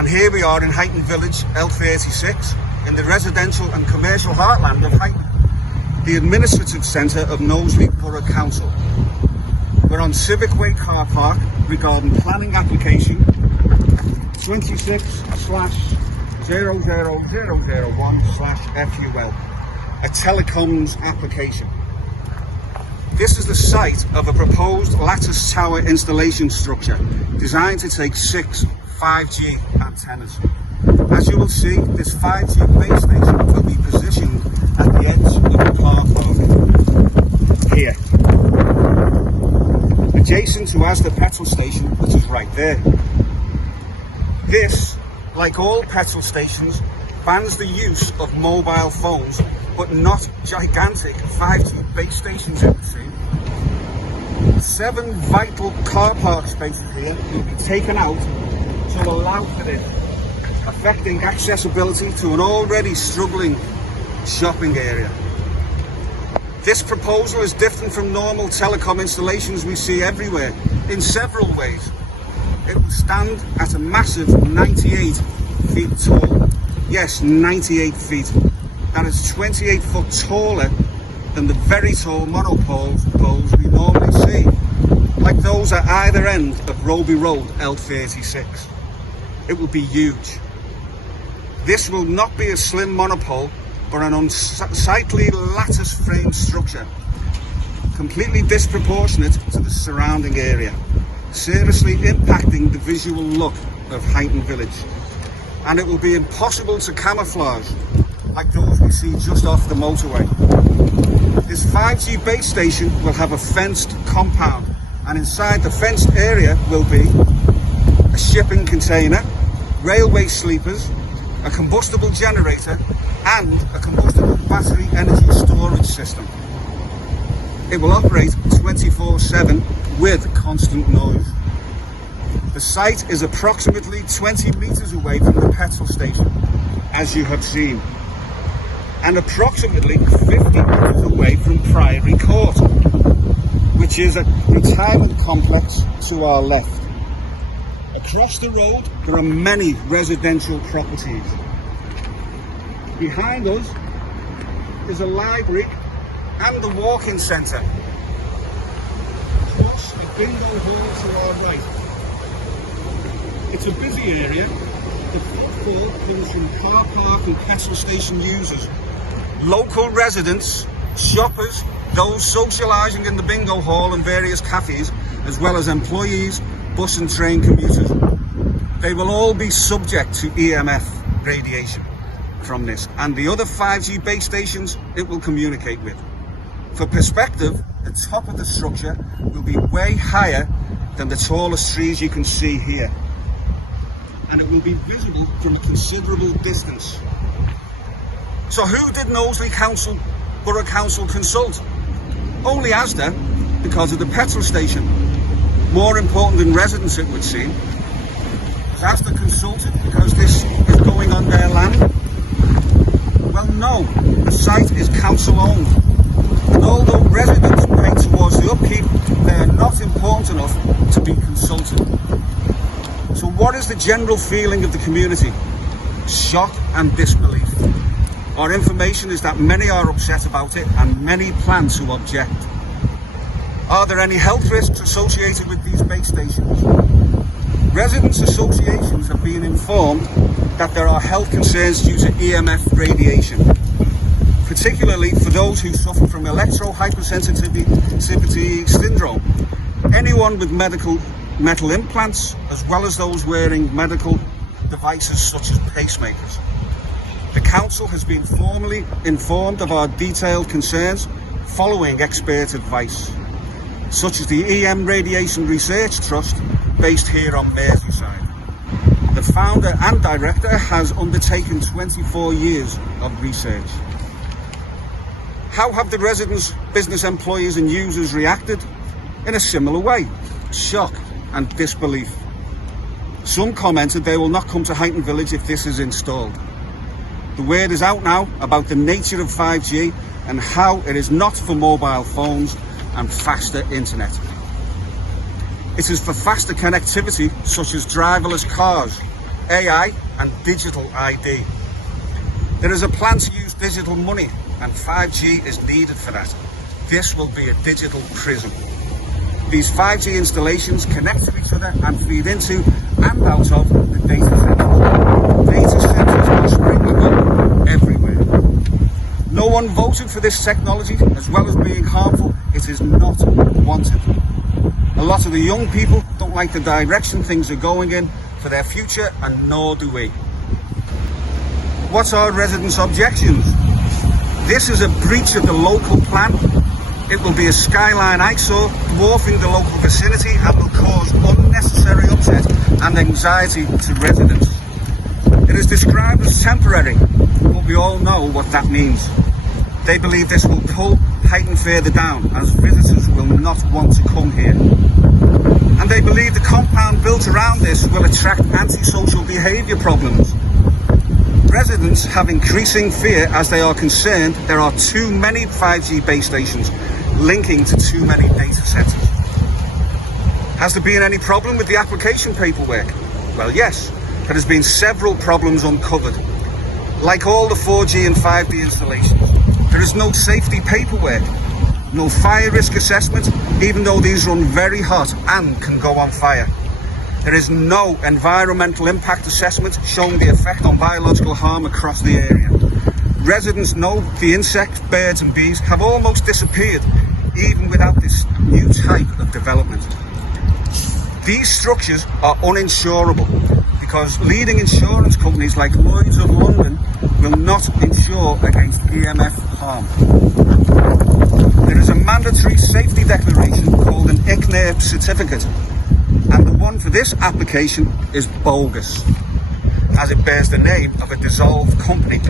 And here we are in Huyton Village, L36, in the residential and commercial heartland of Huyton, the administrative centre of Knowsley Borough Council. We're on Civic Way Car Park regarding planning application 26/00001/FUL, a telecoms application. This is the site of a proposed lattice tower installation structure designed to take 6 5G antennas. As you will see, this 5G base station will be positioned at the edge of the car park here, adjacent to Asda Petrol Station, which is right there. This, like all petrol stations, bans the use of mobile phones, but not gigantic 5G base stations it would seem. 7 vital car park spaces here will be taken out to allow for this, affecting accessibility to an already struggling shopping area. This proposal is different from normal telecom installations we see everywhere in several ways. It will stand at a massive 98 feet tall. Yes, 98 feet. That is 28 foot taller than the very tall monopoles we normally see, like those at either end of Roby Road, L36. It will be huge. This will not be a slim monopole, but an unsightly lattice frame structure, completely disproportionate to the surrounding area, seriously impacting the visual look of Huyton Village. And it will be impossible to camouflage, like those we see just off the motorway. This 5G base station will have a fenced compound, and inside the fenced area will be a shipping container, railway sleepers, a combustible generator, and a combustible battery energy storage system. It will operate 24/7 with constant noise. The site is approximately 20 metres away from the petrol station, as you have seen, and approximately 50 metres away from Priory Court, which is a retirement complex to our left. Across the road, there are many residential properties. Behind us is a library and the walk-in centre, plus a bingo hall to our right. It's a busy area. The footfall comes from car park and petrol station users, local residents, shoppers, those socialising in the bingo hall and various cafes, as well as employees, bus and train commuters. They will all be subject to EMF radiation from this and the other 5G base stations it will communicate with. For perspective, the top of the structure will be way higher than the tallest trees you can see here, and it will be visible from a considerable distance. So who did Knowsley Borough Council consult? Only Asda, because of the petrol station. More important than residents, it would seem. Was Asda consulted because this is going on their land? Well, no, the site is council owned. And although residents pay towards the upkeep, they are not important enough to be consulted. So what is the general feeling of the community? Shock and disbelief. Our information is that many are upset about it and many plan to object. Are there any health risks associated with these base stations? Residents' associations have been informed that there are health concerns due to EMF radiation, particularly for those who suffer from electro-hypersensitivity syndrome, anyone with metal implants, as well as those wearing medical devices such as pacemakers. The council has been formally informed of our detailed concerns following expert advice, such as the EM Radiation Research Trust based here on Merseyside. The founder and director has undertaken 24 years of research. How have the residents, business employees and users reacted? In a similar way, shock and disbelief. Some commented they will not come to Huyton Village if this is installed. The word is out now about the nature of 5G and how it is not for mobile phones and faster internet. It is for faster connectivity such as driverless cars, AI and digital ID. There is a plan to use digital money, and 5G is needed for that. This will be a digital prison. These 5G installations connect to each other and feed into and out of the data centers. Data centers are springing up everywhere. No one voted for this technology. As well as being harmful, it is not wanted. A lot of the young people don't like the direction things are going in for their future, and nor do we. What are residents' objections? This is a breach of the local plan. It will be a skyline eyesore, dwarfing the local vicinity, and will cause unnecessary upset and anxiety to residents. It is described as temporary, but we all know what that means. They believe this will pull Huyton further down, as visitors will not want to come here. And they believe the compound built around this will attract antisocial behaviour problems. Residents have increasing fear as they are concerned there are too many 5G base stations linking to too many data centres. Has there been any problem with the application paperwork? Well, yes, there has been several problems uncovered. Like all the 4G and 5G installations, there is no safety paperwork, no fire risk assessment, even though these run very hot and can go on fire. There is no environmental impact assessment showing the effect on biological harm across the area. Residents know the insects, birds and bees have almost disappeared, even without this new type of development. These structures are uninsurable because leading insurance companies like Lloyd's of London will not insure against EMF harm. There is a mandatory safety declaration called an ICNIRP certificate, and the one for this application is bogus, as it bears the name of a dissolved company,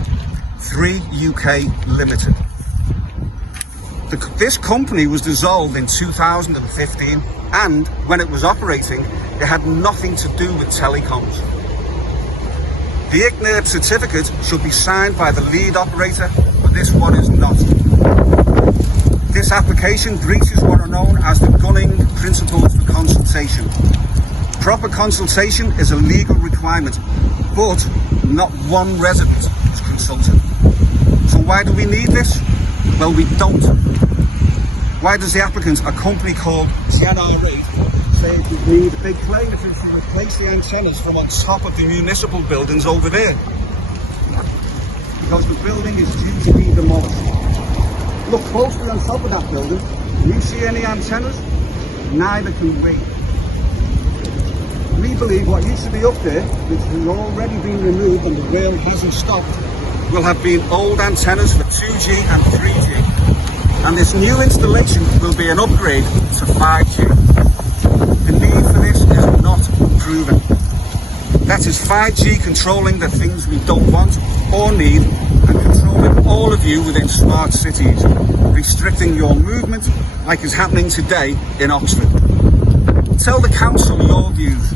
3 UK Limited. This company was dissolved in 2015, and when it was operating, it had nothing to do with telecoms. The ICNIRP certificate should be signed by the lead operator, but this one is not. This application breaches what are known as the Gunning Principles for Consultation. Proper consultation is a legal requirement, but not one resident is consulted. So why do we need this? Well, we don't. Why does the applicant, a company called GNR8, say it would need? They claim if it's to replace the antennas from on top of the municipal buildings over there, because the building is due to be demolished. Look closely on top of that building. Do you see any antennas? Neither can we. We believe what used to be up there, which has already been removed and the rail hasn't stopped, will have been old antennas for 2G and 3G. And this new installation will be an upgrade to 5G. The need for this is not proven. That is 5G controlling the things we don't want or need, and controlling all of you within smart cities, restricting your movement like is happening today in Oxford. Tell the council your views.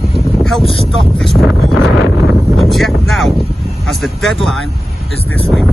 Help stop this proposal. Object now, as the deadline is this week.